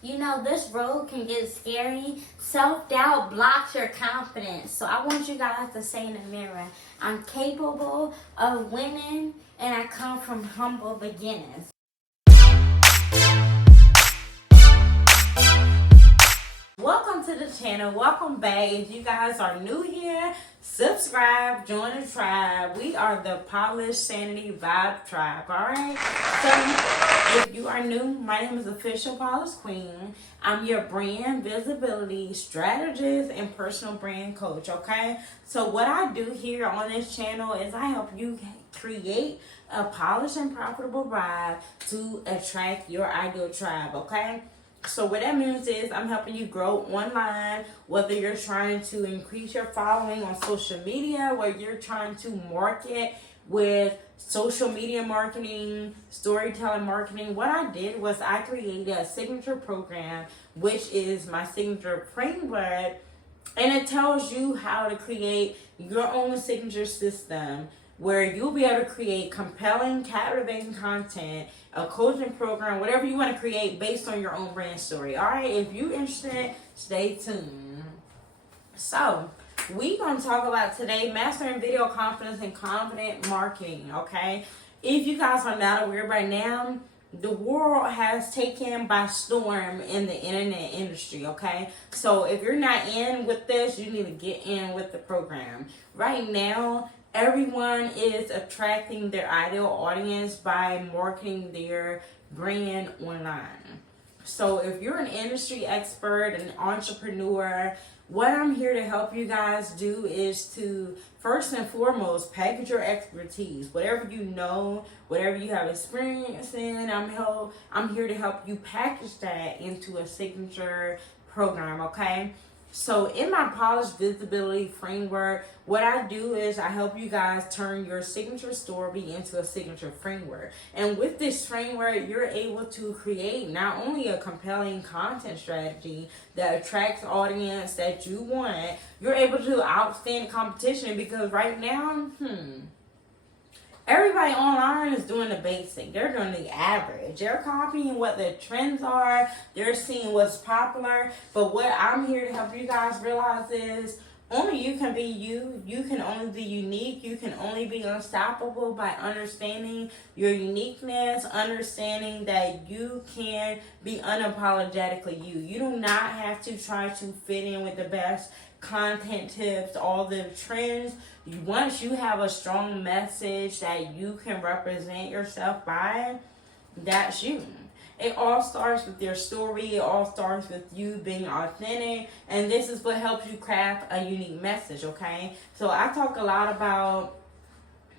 You know, this road can get scary. Self-doubt blocks your confidence. So I want you guys to say in the mirror, I'm capable of winning and I come from humble beginnings. Welcome to the channel. Welcome back. If you guys are new here, subscribe, join the tribe. We are the Polished Sanity Vibe Tribe, alright? So, if you are new, my name is Official Polished Queen. I'm your brand visibility strategist and personal brand coach, okay? So, what I do here on this channel is I help you create a polished and profitable vibe to attract your ideal tribe, okay? So what that means is I'm helping you grow online, whether you're trying to increase your following on social media, whether you're trying to market with social media marketing, storytelling marketing. What I did was I created a signature program, which is my signature framework, and it tells you how to create your own signature system where you'll be able to create compelling, captivating content, a coaching program, whatever you want to create based on your own brand story. All right, if you're interested, stay tuned. So, we're going to talk about today mastering video confidence and confident marketing, okay? If you guys are not aware by now, the world has taken by storm in the internet industry, okay? So if you're not in with this, you need to get in with the program. Right now, everyone is attracting their ideal audience by marketing their brand online. So if you're an industry expert, an entrepreneur, what I'm here to help you guys do is to first and foremost package your expertise. Whatever you know, whatever you have experience in, I'm here to help you package that into a signature program, okay? So in my polished visibility framework, what I do is I help you guys turn your signature story into a signature framework. And with this framework, you're able to create not only a compelling content strategy that attracts audience that you want, you're able to outstand competition because right now, everybody online is doing the basic. They're doing the average. They're copying what the trends are. They're seeing what's popular. But what I'm here to help you guys realize is only you can be you. You can only be unique. You can only be unstoppable by understanding your uniqueness, understanding that you can be unapologetically you. You do not have to try to fit in with the best content tips, all the trends. Once you have a strong message that you can represent yourself by, that's you. It all starts with your story. It all starts with you being authentic, and this is what helps you craft a unique message, okay? So I talk a lot about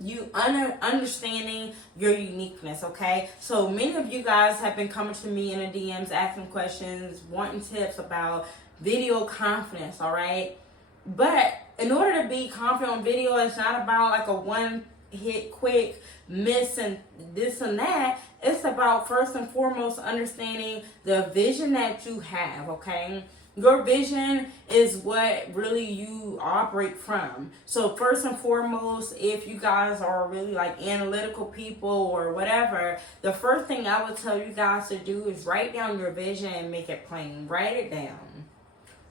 you understanding your uniqueness, okay? So many of you guys have been coming to me in the DMs asking questions, wanting tips about video confidence, all right? But in order to be confident on video, it's not about like a one hit quick miss and this and that. It's about first and foremost understanding the vision that you have, okay? Your vision is what really you operate from. So first and foremost, if you guys are really like analytical people or whatever, the first thing I would tell you guys to do is write down your vision and make it plain. Write it down.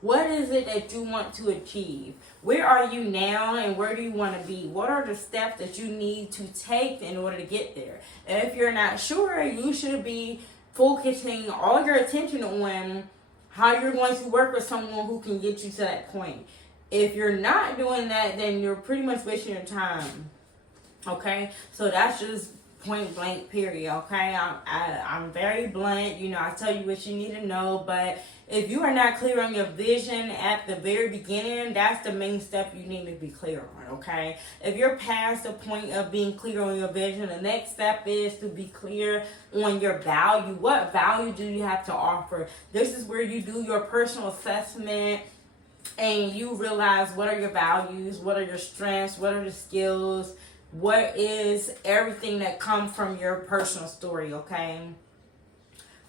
What is it that you want to achieve? Where are you now and where do you want to be? What are the steps that you need to take in order to get there? And if you're not sure, you should be focusing all your attention on how you're going to work with someone who can get you to that point. If you're not doing that, then you're pretty much wasting your time. Okay? So that's just point blank period, okay? I'm very blunt. You know, I tell you what you need to know, but if you are not clear on your vision at the very beginning, that's the main step you need to be clear on, okay? If you're past the point of being clear on your vision, the next step is to be clear on your value. What value do you have to offer? This is where you do your personal assessment and you realize what are your values, what are your strengths, what are the skills, what is everything that comes from your personal story, okay?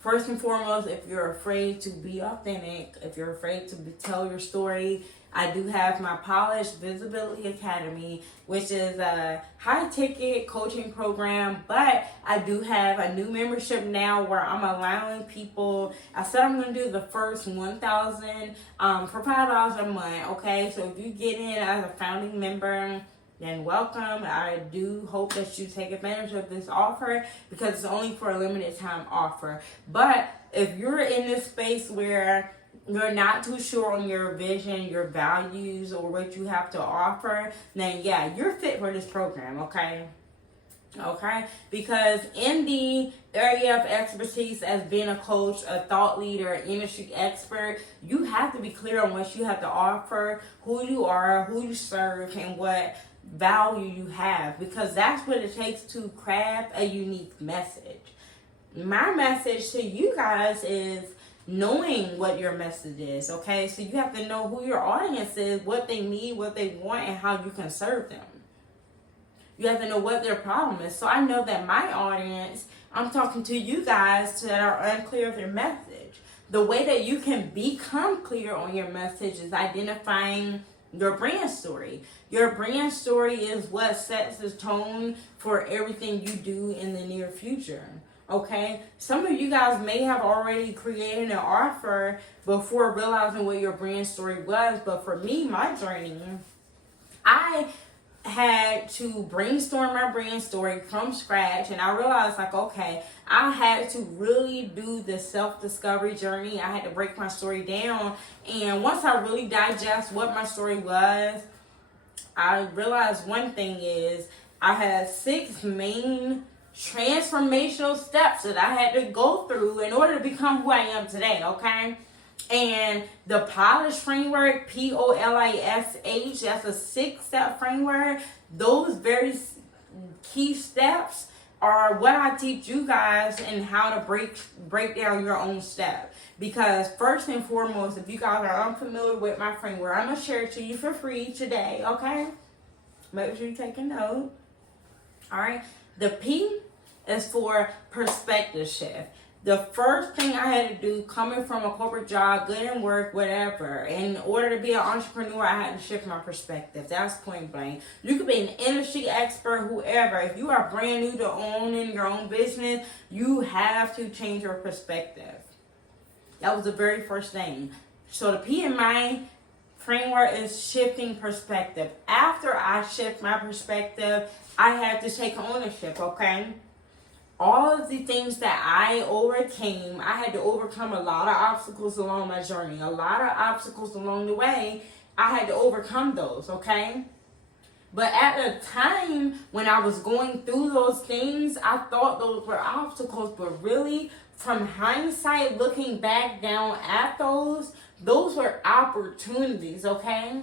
First and foremost, if you're afraid to be authentic, if you're afraid to tell your story, I do have my Polished Visibility Academy, which is a high ticket coaching program, but I do have a new membership now where I'm allowing people, I said I'm going to do the first 1,000 for $5 a month, okay? So if you get in as a founding member, then welcome. I do hope that you take advantage of this offer because it's only for a limited time offer. But if you're in this space where you're not too sure on your vision, your values, or what you have to offer, then yeah, you're fit for this program, okay? Okay, because in the area of expertise as being a coach, a thought leader, industry expert, you have to be clear on what you have to offer, who you are, who you serve, and what value you have, because that's what it takes to craft a unique message. My message to you guys is knowing what your message is, okay? So you have to know who your audience is, what they need, what they want, and how you can serve them. You have to know what their problem is. So I know that my audience, I'm talking to you guys that are unclear of their message. The way that you can become clear on your message is identifying your brand story. Your brand story is what sets the tone for everything you do in the near future. Okay? Some of you guys may have already created an offer before realizing what your brand story was, but for me, my journey, I had to brainstorm my brand story from scratch, and I realized, like, okay, I had to really do the self-discovery journey. I had to break my story down, and once I really digest what my story was, I realized one thing is I had 6 main transformational steps that I had to go through in order to become who I am today, okay? And the Polish framework, POLISH, that's a 6-step framework. Those very key steps are what I teach you guys and how to break down your own step. Because first and foremost, if you guys are unfamiliar with my framework, I'm going to share it to you for free today, okay? Make sure you take a note. All right. The P is for perspective shift. The first thing I had to do, coming from a corporate job, good in work, whatever, in order to be an entrepreneur, I had to shift my perspective. That's point blank. You could be an industry expert, whoever. If you are brand new to owning your own business, you have to change your perspective. That was the very first thing. So the P in my framework is shifting perspective. After I shift my perspective, I had to take ownership, okay? All of the things that I overcame, I had to overcome a lot of obstacles along my journey. A lot of obstacles along the way, I had to overcome those, okay? But at the time when I was going through those things, I thought those were obstacles, but really, from hindsight, looking back down at those were opportunities, okay?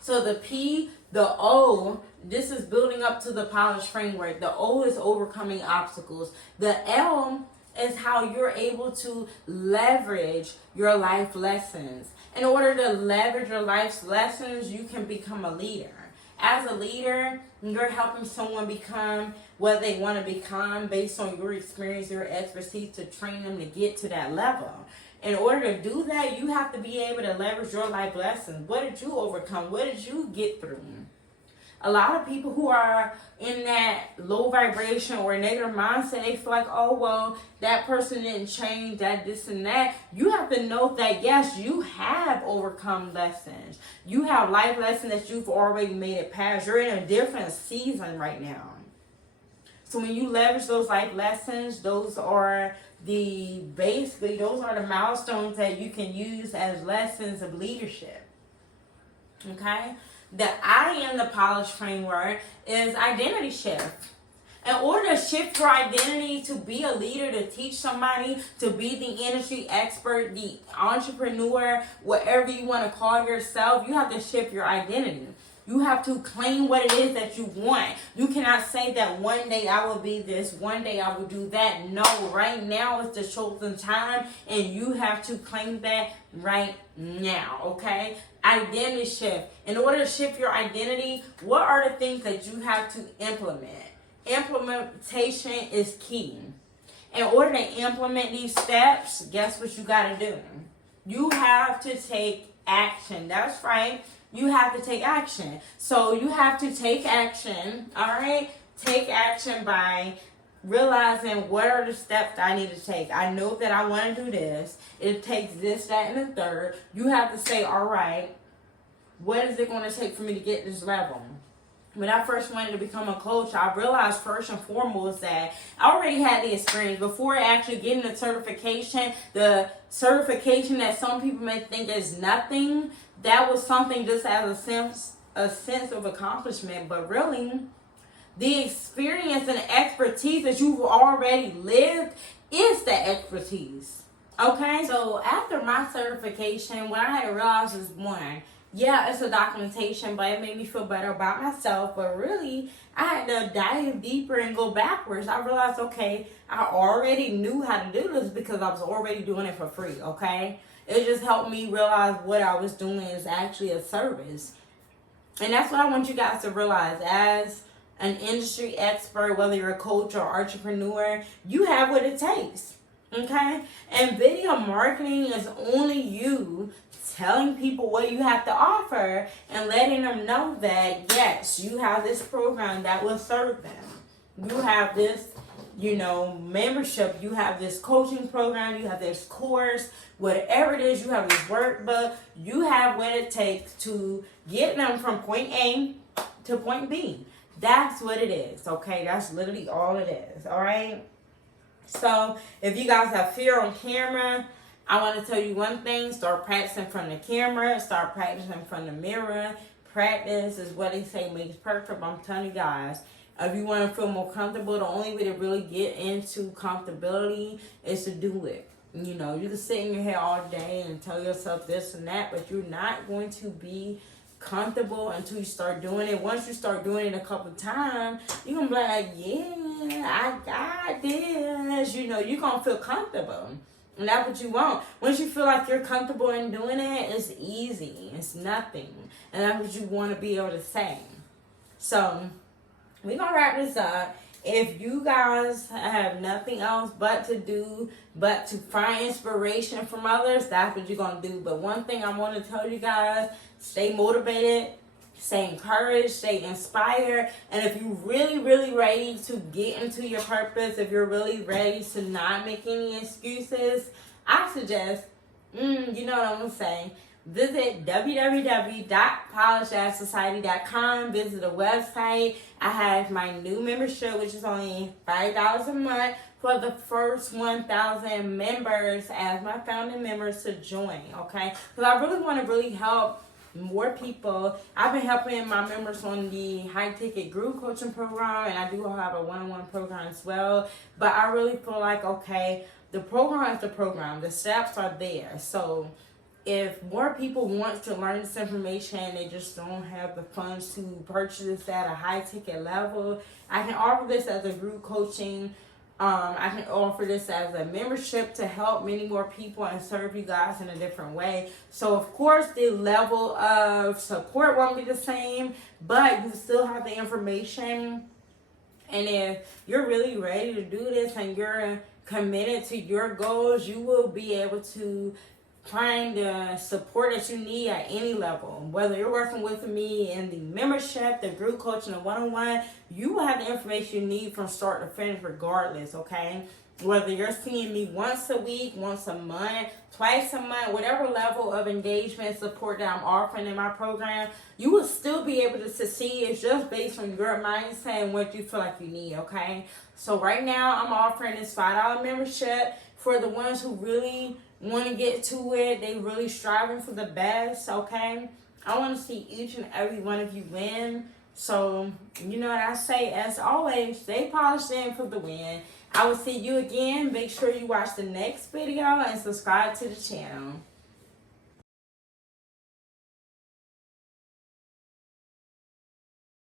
So the P, the O, this is building up to the Polish framework. The O is overcoming obstacles. The L is how you're able to leverage your life lessons. In order to leverage your life's lessons, you can become a leader. As a leader, you're helping someone become what they want to become based on your experience, your expertise, to train them to get to that level. In order to do that, you have to be able to leverage your life lessons. What did you overcome? What did you get through? A lot of people who are in that low vibration or negative mindset, they feel like, oh, well, that person didn't change, that, this, and that. You have to know that, yes, you have overcome lessons. You have life lessons that you've already made it past. You're in a different season right now. So when you leverage those life lessons, those are the milestones that you can use as lessons of leadership. Okay? The I in the Polish framework is identity shift. In order to shift your identity, to be a leader, to teach somebody, to be the industry expert, the entrepreneur, whatever you want to call yourself, you have to shift your identity. You have to claim what it is that you want. You cannot say that one day I will be this, one day I will do that. No, right now is the chosen time, and you have to claim that right now, okay? Identity shift. In order to shift your identity, what are the things that you have to implement? Implementation is key. In order to implement these steps, guess what you got to do? You have to take action. That's right. You have to take action. So you have to take action, all right? Take action by realizing what are the steps I need to take. I know that I want to do this. It takes this, that, and the third. You have to say, all right, what is it going to take for me to get this level? When I first wanted to become a coach, I realized first and foremost that I already had the experience before actually getting the certification that some people may think is nothing. That was something just as a sense of accomplishment, but really, the experience and expertise that you've already lived is the expertise. Okay? So after my certification, what I had to realize is one, yeah, it's a documentation, but it made me feel better about myself. But really, I had to dive deeper and go backwards. I realized, okay, I already knew how to do this because I was already doing it for free, okay? It just helped me realize what I was doing is actually a service. And that's what I want you guys to realize. As an industry expert, whether you're a coach or entrepreneur, you have what it takes, okay? And video marketing is only you telling people what you have to offer and letting them know that, yes, you have this program that will serve them. You have this, membership. You have this coaching program. You have this course. Whatever it is, you have this workbook. You have what it takes to get them from point A to point B. That's what it is, okay? That's literally all it is, all right? So if you guys have fear on camera, I want to tell you one thing. Start practicing from the camera. Start practicing from the mirror. Practice is what they say makes perfect. I'm telling you guys, if you want to feel more comfortable, the only way to really get into comfortability is to do it. You can sit in your head all day and tell yourself this and that, but you're not going to be comfortable until you start doing it. Once you start doing it a couple times, you're going to be like, yeah, I got this. You're going to feel comfortable. And that's what you want. Once you feel like you're comfortable in doing it, it's easy. It's nothing. And that's what you want to be able to say. So, we're going to wrap this up. If you guys have nothing else but to find inspiration from others, that's what you're going to do. But one thing I want to tell you guys, stay motivated, stay encouraged, stay inspired. And if you're really, really ready to get into your purpose, if you're really ready to not make any excuses, I suggest, you know what I'm going to say, visit www.polishadsociety.com. Visit the website. I have my new membership, which is only $5 a month for the first 1,000 members as my founding members to join, okay? Because I really want to help more people. I've been helping my members on the high ticket group coaching program, and I do have a one-on-one program as well. But I really feel like, okay, the program is the program. The steps are there. So if more people want to learn this information, they just don't have the funds to purchase this at a high ticket level, I can offer this as a group coaching. I can offer this as a membership to help many more people and serve you guys in a different way. So, of course, the level of support won't be the same, but you still have the information. And if you're really ready to do this and you're committed to your goals, you will be able to find the support that you need at any level. Whether you're working with me in the membership, the group coaching, the one-on-one, you will have the information you need from start to finish regardless, okay? Whether you're seeing me once a week, once a month, twice a month, whatever level of engagement support that I'm offering in my program, you will still be able to succeed. It's just based on your mindset and what you feel like you need, okay? So right now, I'm offering this $5 membership for the ones who really want to get to it. They really striving for the best, okay? I want to see each and every one of you win. So, you know what I say, as always, stay polished in for the win. I will see you again. Make sure you watch the next video and subscribe to the channel.